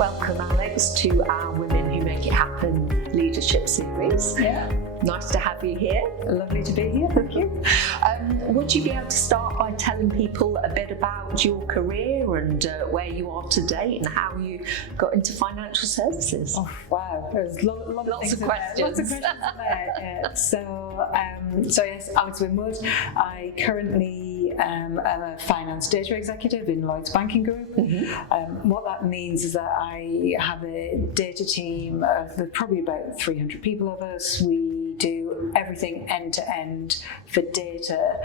Welcome, Alex, to our Women Who Make It Happen leadership series. Yeah. Nice to have you here. Lovely to be here, thank you. Would you be able to start by telling people a bit about your career and where you are today and how you got into financial services? Oh, wow, there's Lots of questions. Lots of questions there. So yes, Alex Winward. I currently am a finance data executive in Lloyds Banking Group. Mm-hmm. What that means is that I have a data team of probably about 300 people of us. We do everything end to end for data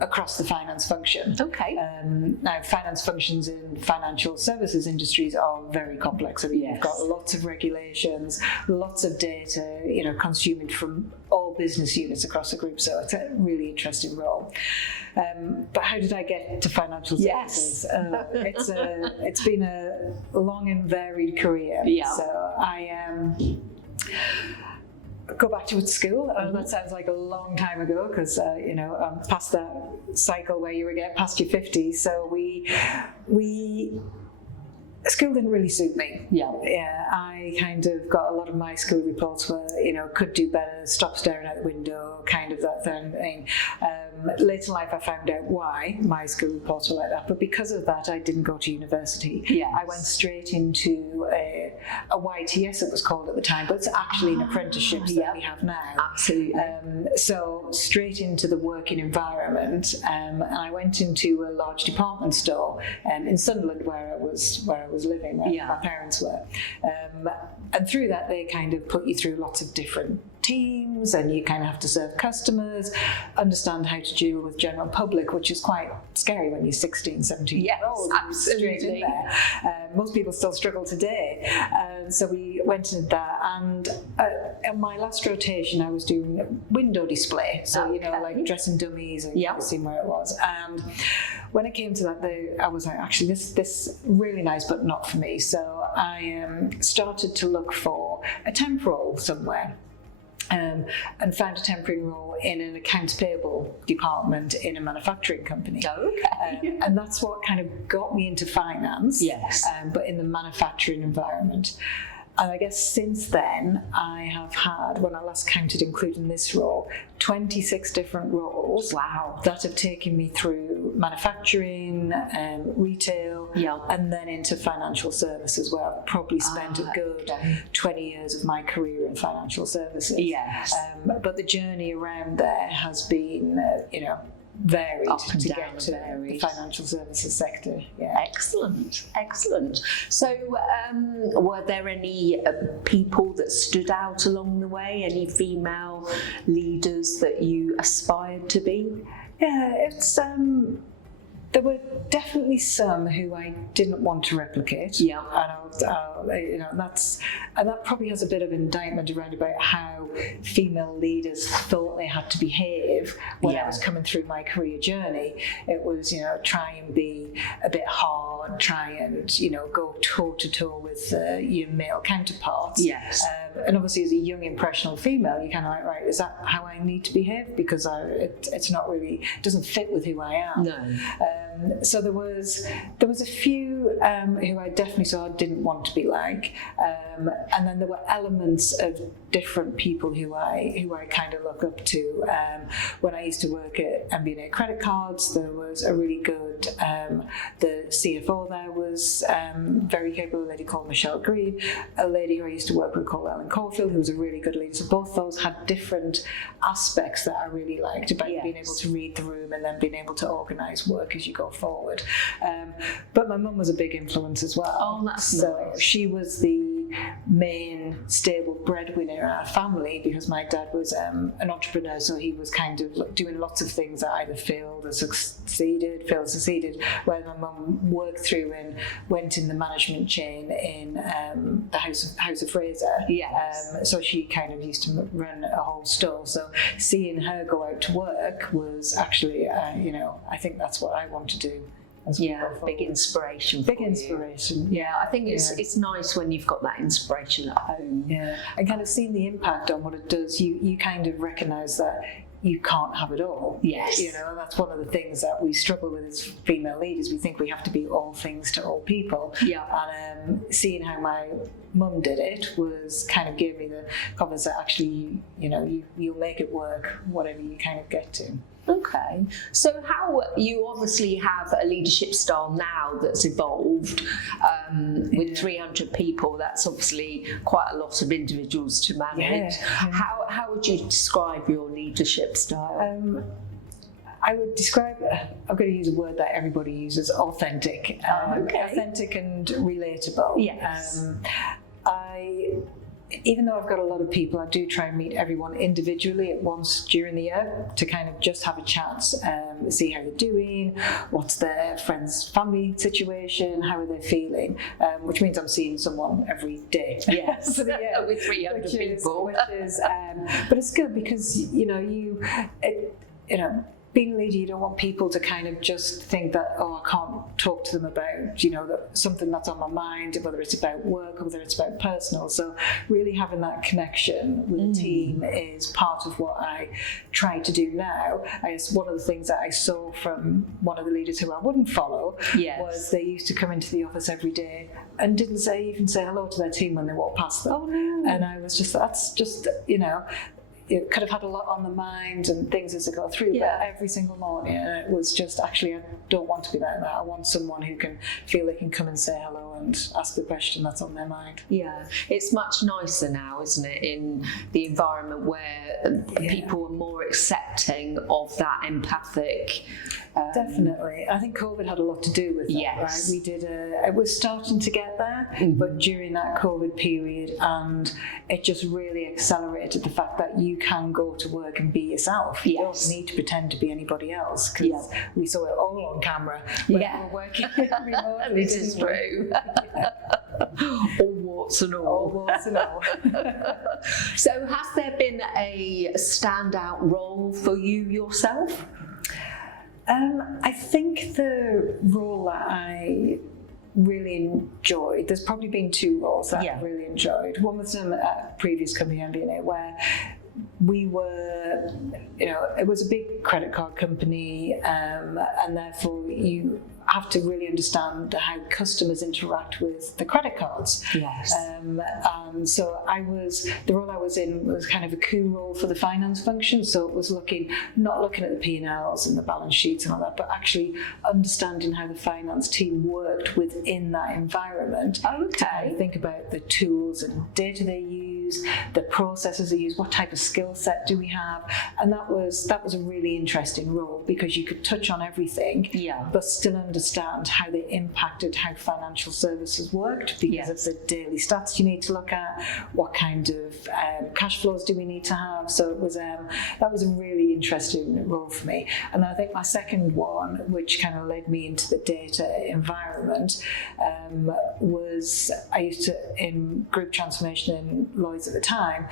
across the finance function. Okay. Now, finance functions in financial services industries are very complex. I mean, You've got lots of regulations, lots of data, consumed from all business units across the group. So it's a really interesting role. But how did I get to financial services? Yes. It's been a long and varied career. Yeah. So I go back to school. That sounds like a long time ago because I'm past that cycle where you were getting past your 50s. So school didn't really suit me. Yeah, I kind of got a lot of my school reports were, could do better, stop staring out the window, kind of that thing. Later in life, I found out why my school reports were like that. But because of that, I didn't go to university. Yes. I went straight into a YTS, it was called at the time, but it's actually an apprenticeship that we have now. Absolutely. So straight into the working environment, and I went into a large department store in Sunderland, where I was living, where my parents were, and through that they kind of put you through lots of different teams, and you kind of have to serve customers, understand how to deal with general public, which is quite scary when you're 16, 17 years old. Absolutely. Straight in there. Most people still struggle today. So we went into that, and in my last rotation I was doing window display, so like dressing dummies and seeing where it was. And when it came to that, I was like, actually this really nice, but not for me. So I started to look for a temp role somewhere. And found a temporary role in an accounts payable department in a manufacturing company. Okay. And that's what kind of got me into finance. Yes. But in the manufacturing environment. And I guess since then, I have had, when I last counted, including this role, 26 different roles. Wow. That have taken me through manufacturing, retail, and then into financial services, where I've probably spent a good 20 years of my career in financial services. Yes. But the journey around there has been, varied to get to the financial services sector. Yeah. Excellent. So were there any people that stood out along the way, any female leaders that you aspired to be? Yeah, it's there were definitely some who I didn't want to replicate. Yeah, and that probably has a bit of indictment around about how female leaders thought they had to behave when I was coming through my career journey. It was, try and be a bit hard, try and go toe to toe with your male counterparts. Yes. And obviously, as a young, impressionable female, you're kind of like, right, is that how I need to behave? Because it's not really, it doesn't fit with who I am. No. So there was a few who I definitely saw I didn't want to be like, and then there were elements of different people who I kind of look up to. When I used to work at MBNA Credit Cards, there was a really good, the CFO there was very capable, a lady called Michelle Green, a lady who I used to work with called Ellen Caulfield, who was a really good leader. So both those had different aspects that I really liked about being able to read the room and then being able to organise work as you go forward. But my mum was a big influence as well. Oh, that's nice. She was the main stable breadwinner in our family, because my dad was an entrepreneur, so he was kind of doing lots of things that either failed or succeeded, whereas my mum worked through and went in the management chain in the House of Fraser. Yes. So she kind of used to run a whole store, so seeing her go out to work was actually I think that's what I want to do. Big inspiration. Big inspiration. Yeah, I think it's nice when you've got that inspiration at home. Yeah, and kind of seeing the impact on what it does. You kind of recognise that you can't have it all. Yes. You know, and that's one of the things that we struggle with as female leaders. We think we have to be all things to all people. Yeah. And seeing how my mum did it was kind of gave me the confidence that actually, you know, you'll make it work, whatever you kind of get to. Okay, so how you obviously have a leadership style now that's evolved with 300 people. That's obviously quite a lot of individuals to manage. Yeah. How would you describe your leadership style? I would describe, I'm going to use a word that everybody uses, authentic. Authentic and relatable. Yes. Even though I've got a lot of people, I do try and meet everyone individually at once during the year to kind of just have a chat, see how they're doing, what's their friends' family situation, how are they feeling, which means I'm seeing someone every day. Yes, for the year, with 300 people. But it's good because, you know, being a leader, you don't want people to kind of just think that, oh, I can't talk to them about, you know, something that's on my mind, whether it's about work or whether it's about personal. So really having that connection with the team is part of what I try to do now. I guess one of the things that I saw from one of the leaders who I wouldn't follow was they used to come into the office every day and didn't even say hello to their team when they walked past them. Oh, no. And I was just, that's just, you know, it could have had a lot on the mind and things as they go through, but every single morning, and it was just, actually, I don't want to be like that. I want someone who can feel they can come and say hello and ask the question that's on their mind. Yeah, it's much nicer now, isn't it, in the environment where people are more accepting of that empathic. Definitely. I think COVID had a lot to do with that, right? We did it was starting to get there, but during that COVID period, and it just really accelerated the fact that you can go to work and be yourself. You don't need to pretend to be anybody else, because we saw it all on camera when we were working remotely. This is true. All warts and all. All warts and all. So has there been a standout role for you yourself? I think the role that I really enjoyed, there's probably been two roles that I've really enjoyed. One was in a previous company, MBNA, where we were, you know, it was a big credit card company, and therefore you have to really understand how customers interact with the credit cards. Yes. And so the role I was in was kind of a coup role for the finance function. So it was not looking at the P&Ls and the balance sheets and all that, but actually understanding how the finance team worked within that environment. Okay. To think about the tools and data they use, the processes they use, what type of skill set do we have, and that was a really interesting role, because you could touch on everything, but still understand how they impacted how financial services worked, because of the daily stats you need to look at, what kind of cash flows do we need to have. So it was that was a really interesting role for me. And then I think my second one, which kind of led me into the data environment, was I used to, in group transformation in Lloyds at the time,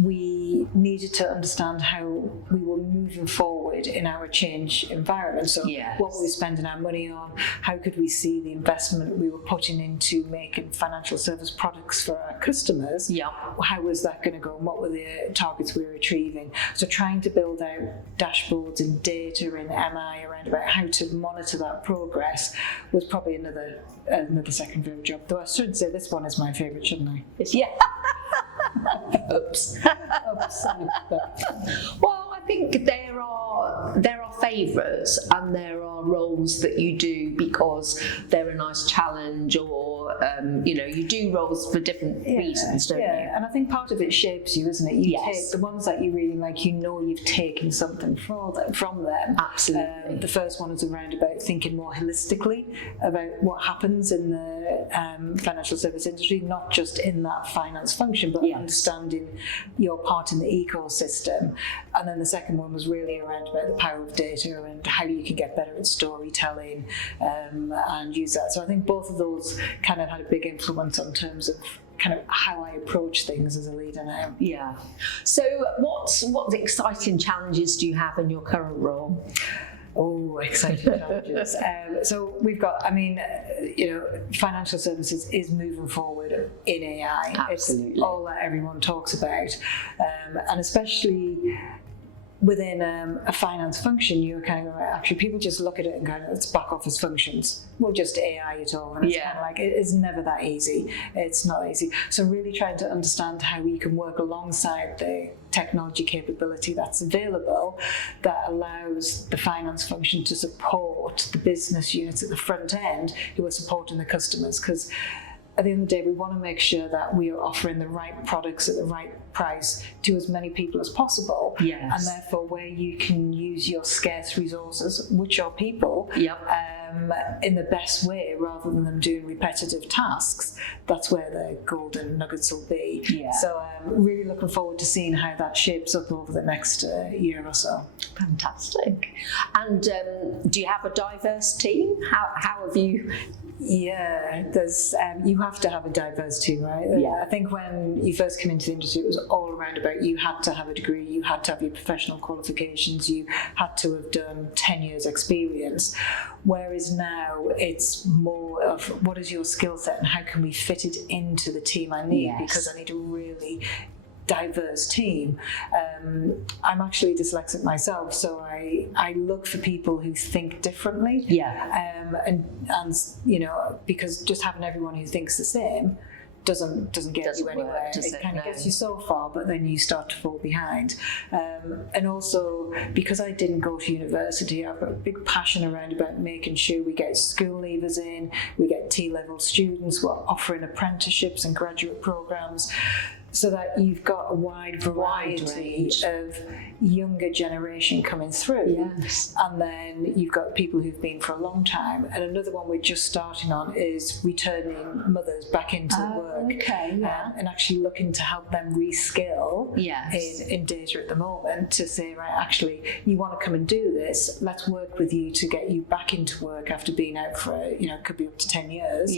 we needed to understand how we were moving forward in our change environment. So what were we spending our money on? How could we see the investment we were putting into making financial service products for our customers? How was that going to go, and what were the targets we were achieving? So trying to build out dashboards and data and MI around about how to monitor that progress was probably another second favourite job. Though I should say this one is my favourite, shouldn't I? Oops. Well, I think there are favourites, and there are roles that you do because they're a nice challenge, or you do roles for different reasons, don't you? And I think part of it shapes you, isn't it? You take the ones that you really like, you've taken something from them. Absolutely. The first one is around about thinking more holistically about what happens in the financial service industry, not just in that finance function, but understanding your part in the ecosystem. And then the second one was really around about the power of data and how you can get better at storytelling and use that. So I think both of those kind of had a big influence in terms of kind of how I approach things as a leader now. Yeah. So what exciting challenges do you have in your current role? Oh, exciting challenges. So we've got, financial services is moving forward in AI. Absolutely. It's all that everyone talks about. And especially within a finance function, you're kind of actually people just look at it and go, it's back office functions. We'll just AI it all, and it's kind of like it is never that easy. It's not easy. So really trying to understand how we can work alongside the technology capability that's available that allows the finance function to support the business units at the front end who are supporting the customers, because at the end of the day, we want to make sure that we are offering the right products at the right price to as many people as possible. Yes. And therefore, where you can use your scarce resources, which are people, in the best way, rather than them doing repetitive tasks, that's where the golden nuggets will be. Yeah. So I'm really looking forward to seeing how that shapes up over the next year or so. Fantastic. And do you have a diverse team? How have you... Yeah, there's you have to have a diverse team, right? Yeah. I think when you first came into the industry, it was all around about you had to have a degree, you had to have your professional qualifications, you had to have done 10 years experience. Whereas now it's more of what is your skill set and how can we fit it into the team I need, because I need a really diverse team. I'm actually dyslexic myself, so I look for people who think differently. And you know, because just having everyone who thinks the same doesn't get you anywhere. It kind of gets you so far, but then you start to fall behind. And also, because I didn't go to university, I've got a big passion around about making sure we get school leavers in, we get T-level students, we're offering apprenticeships and graduate programs, so that you've got a wide variety of younger generation coming through. Yes. And then you've got people who've been for a long time. And another one we're just starting on is returning mothers back into work. And actually looking to help them reskill in data at the moment, to say, right, actually, you want to come and do this, let's work with you to get you back into work after being out for, you know, it could be up to 10 years.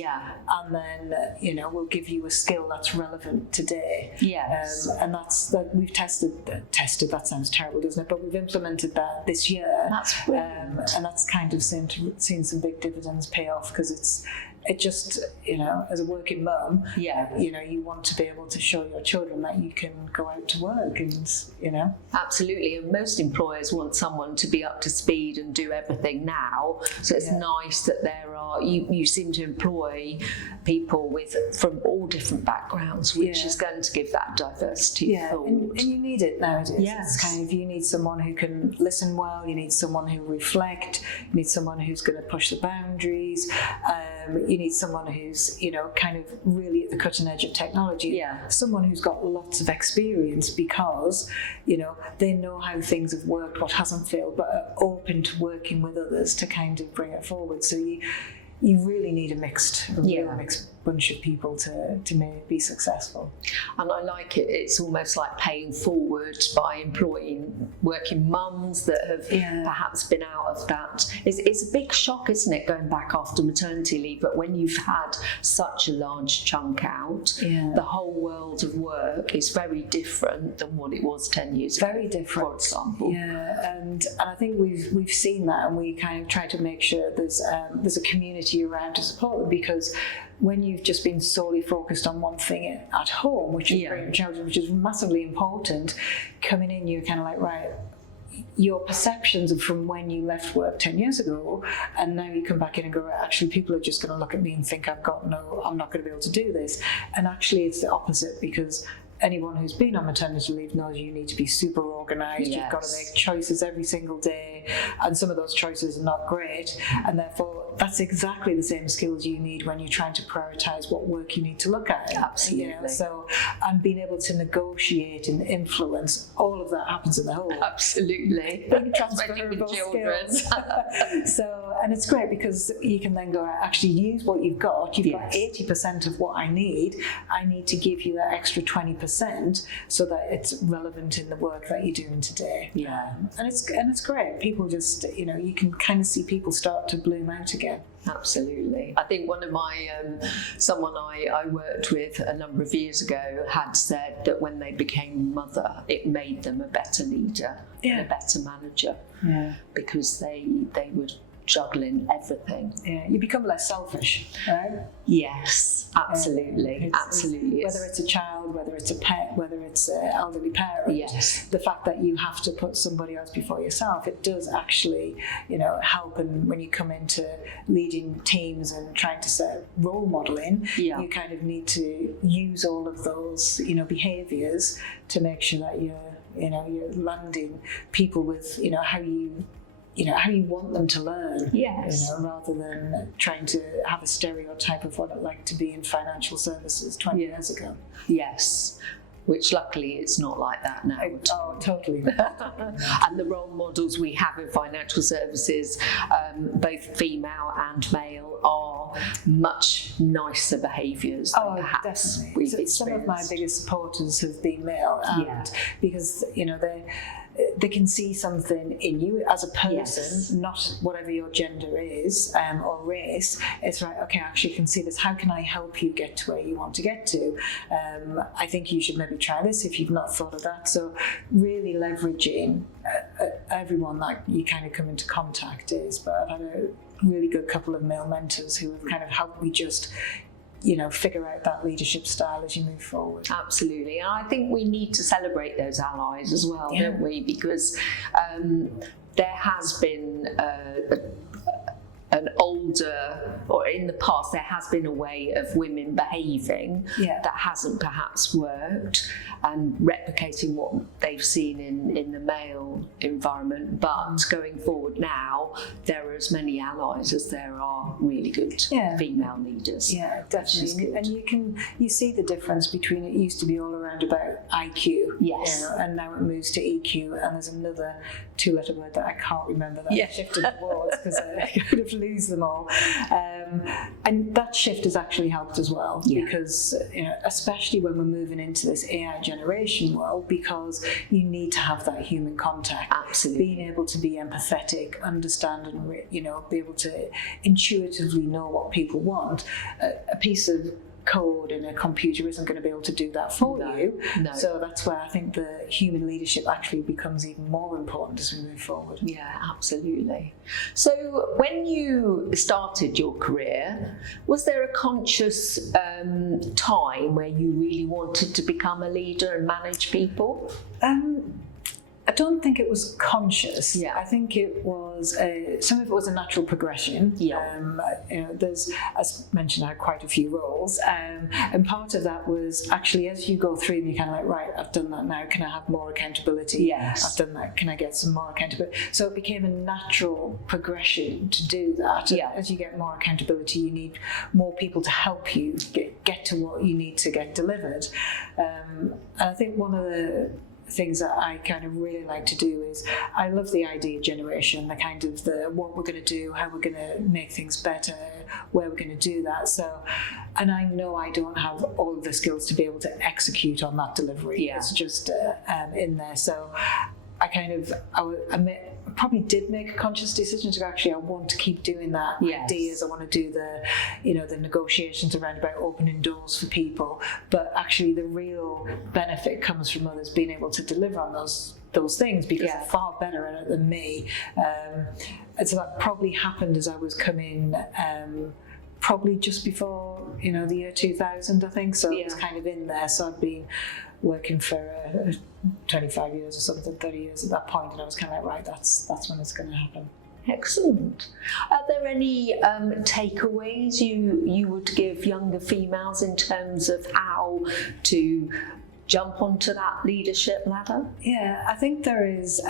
And then, you know, we'll give you a skill that's relevant today. Yes. And that's that we've tested, that sounds terrible, doesn't it? But we've implemented that this year. That's brilliant. And that's kind of seen some big dividends pay off, because it just, you know, as a working mum, you know, you want to be able to show your children that you can go out to work, and, you know. Absolutely, and most employers want someone to be up to speed and do everything now. So it's nice that there are, you seem to employ people from all different backgrounds, which is going to give that diversity of thought. And you need it nowadays. Yes. It's kind of, you need someone who can listen well, you need someone who reflect, you need someone who's going to push the boundaries, you need someone who's, you know, kind of really at the cutting edge of technology. Someone who's got lots of experience, because, you know, they know how things have worked, what hasn't failed, but are open to working with others to kind of bring it forward. So you really need a mixed bunch of people to be successul. And I like it. It's almost like paying forward by employing working mums that have perhaps been out of that. It's a big shock, isn't it, going back after maternity leave? But when you've had such a large chunk out, the whole world of work is very different than what it was 10 years ago. Very different, for example. And I think we've seen that, and we kind of try to make sure there's a community around to support them, because when you've just been solely focused on one thing at home, which is bringing children, which is massively important, coming in, you're kind of like, right, your perceptions of from when you left work 10 years ago, and now you come back in and go, actually, people are just going to look at me and think I'm not going to be able to do this. And actually, it's the opposite, because anyone who's been on maternity leave knows you need to be super organised. You've got to make choices every single day, and some of those choices are not great, and therefore that's exactly the same skills you need when you're trying to prioritise what work you need to look at. Absolutely. You know? So, and being able to negotiate and influence, all of that happens in the home. Absolutely. Big transferable skills. So, and it's great, because you can then go, actually use what you've got. You've got 80% of what I need to give you that extra 20% so that it's relevant in the work that you're doing today. And it's great. People just, you know, you can kind of see people start to bloom out again. Absolutely. I think one of my, someone I worked with a number of years ago had said that when they became mother, it made them a better leader and a better manager, because they would juggling everything. Yeah, you become less selfish, right? Yes, absolutely, absolutely. Whether it's a child, whether it's a pet, whether it's an elderly parent, yes, the fact that you have to put somebody else before yourself, it does actually, help. And when you come into leading teams and trying to set role modeling, you kind of need to use all of those, behaviours to make sure that you're landing people with, how you want them to learn, yes, rather than trying to have a stereotype of what it like to be in financial services 20 years ago. Yes, which luckily it's not like that now. Oh, totally. And the role models we have in financial services, both female and male, are much nicer behaviours than perhaps definitely. we've experienced. Some of my biggest supporters have been male, because they can see something in you as a person, not whatever your gender is or race. It's right, okay, I actually can see this. How can I help you get to where you want to get to? I think you should maybe try this if you've not thought of that. So really leveraging everyone that you kind of come into contact is. But I've had a really good couple of male mentors who have kind of helped me just figure out that leadership style as you move forward. Absolutely. And I think we need to celebrate those allies as well, don't we? Because there has been an older, or in the past, there has been a way of women behaving that hasn't perhaps worked and replicating what they've seen in the male environment. But going forward now, there are as many allies as there are really good female leaders. Yeah, definitely. And you see the difference between, it used to be all around about IQ, and now it moves to EQ, and there's another two-letter word that I can't remember that shifted towards because I could have lose them all. And that shift has actually helped as well, because especially when we're moving into this AI generation world, because you need to have that human contact. Absolutely. Being able to be empathetic, understand, and be able to intuitively know what people want. A piece of code in a computer isn't going to be able to do that for you. No. So that's where I think the human leadership actually becomes even more important as we move forward. Yeah, absolutely. So when you started your career, was there a conscious time where you really wanted to become a leader and manage people? I don't think it was conscious. Yeah. I think it was some of it was a natural progression. Yeah. There's, as mentioned, I had quite a few roles, and part of that was actually as you go through them, you're kind of like, right, I've done that now. Can I have more accountability? Yes. I've done that. Can I get some more accountability? So it became a natural progression to do that. Yeah. As you get more accountability, you need more people to help you get to what you need to get delivered. And I think one of the things that I kind of really like to do is I love the idea generation, the kind of what we're going to do, how we're going to make things better, where we're going to do that. So, and I know I don't have all of the skills to be able to execute on that delivery. Yeah. It's just in there. So I probably did make a conscious decision to actually I want to keep doing that. Yes. Ideas, I want to do the negotiations around about opening doors for people, but actually the real benefit comes from others being able to deliver on those things, because they're far better at it than me. And so that probably happened as I was coming probably just before the year 2000, I think. So it was kind of in there. So I'd been working for 25 years or something, 30 years at that point, and I was kind of like, right, that's when it's going to happen. Excellent. Are there any takeaways you would give younger females in terms of how to jump onto that leadership ladder? Yeah, I think there is,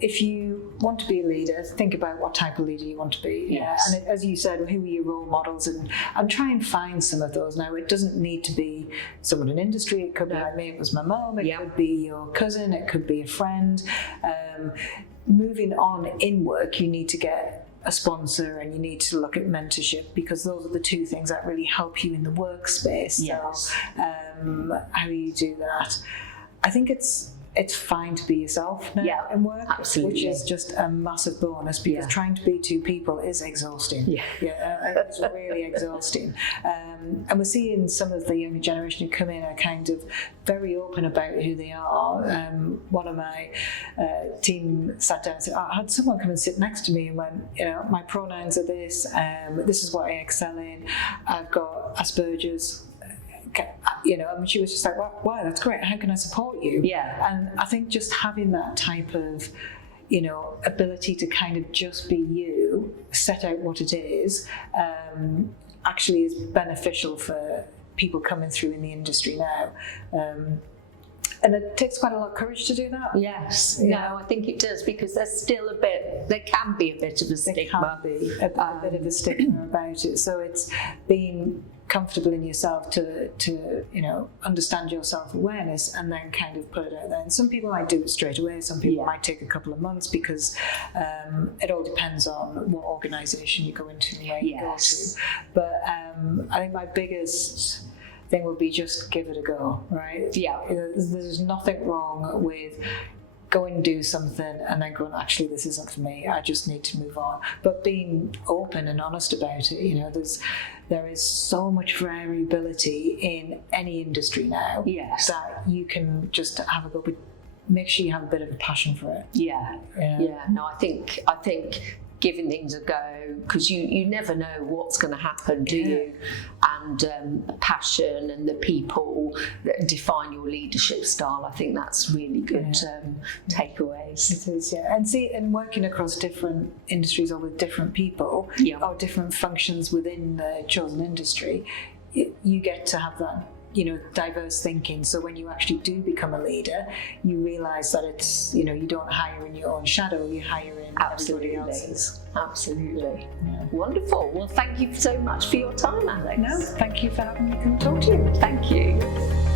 if you want to be a leader, think about what type of leader you want to be. Yes. And as you said, who are your role models, and try and find some of those. Now, it doesn't need to be someone in industry. It could be like me, it was my mum, it could be your cousin, it could be a friend. Moving on in work, you need to get a sponsor and you need to look at mentorship, because those are the two things that really help you in the workspace. Yes. So, how you do that? I think it's fine to be yourself now in work, absolutely. Which is just a massive bonus, because trying to be two people is exhausting. It's really exhausting. And we're seeing some of the younger generation who come in are kind of very open about who they are. One of my team sat down and said, I had someone come and sit next to me and went, my pronouns are this, this is what I excel in, I've got Asperger's, and she was just like, wow, that's great, how can I support you? Yeah. And I think just having that type of ability to kind of just be you, set out what it is, actually is beneficial for people coming through in the industry now. And it takes quite a lot of courage to do that. Yes, no, I think it does, because there can be a bit of a stigma. There can be a bit of a stigma about it. So it's being comfortable in yourself to understand your self-awareness and then kind of put it out there. And some people might do it straight away, some people might take a couple of months, because it all depends on what organisation you go into and where you go to. But I think my biggest thing would be just give it a go, right? Yeah. There's nothing wrong with go and do something and then going, actually, this isn't for me, I just need to move on. But being open and honest about it, there is so much variability in any industry now that you can just have a go, but make sure you have a bit of a passion for it. Yeah. No, I think giving things a go, because you never know what's going to happen, do you? And passion and the people that define your leadership style, I think that's really good takeaways. It is, and working across different industries or with different people or different functions within the chosen industry, you get to have that diverse thinking. So when you actually do become a leader, you realise that it's, you don't hire in your own shadow, you hire in everybody else's. Absolutely. Yeah. Wonderful. Well, thank you so much for your time, Alex. No, thank you for having me come talk to you. Thank you.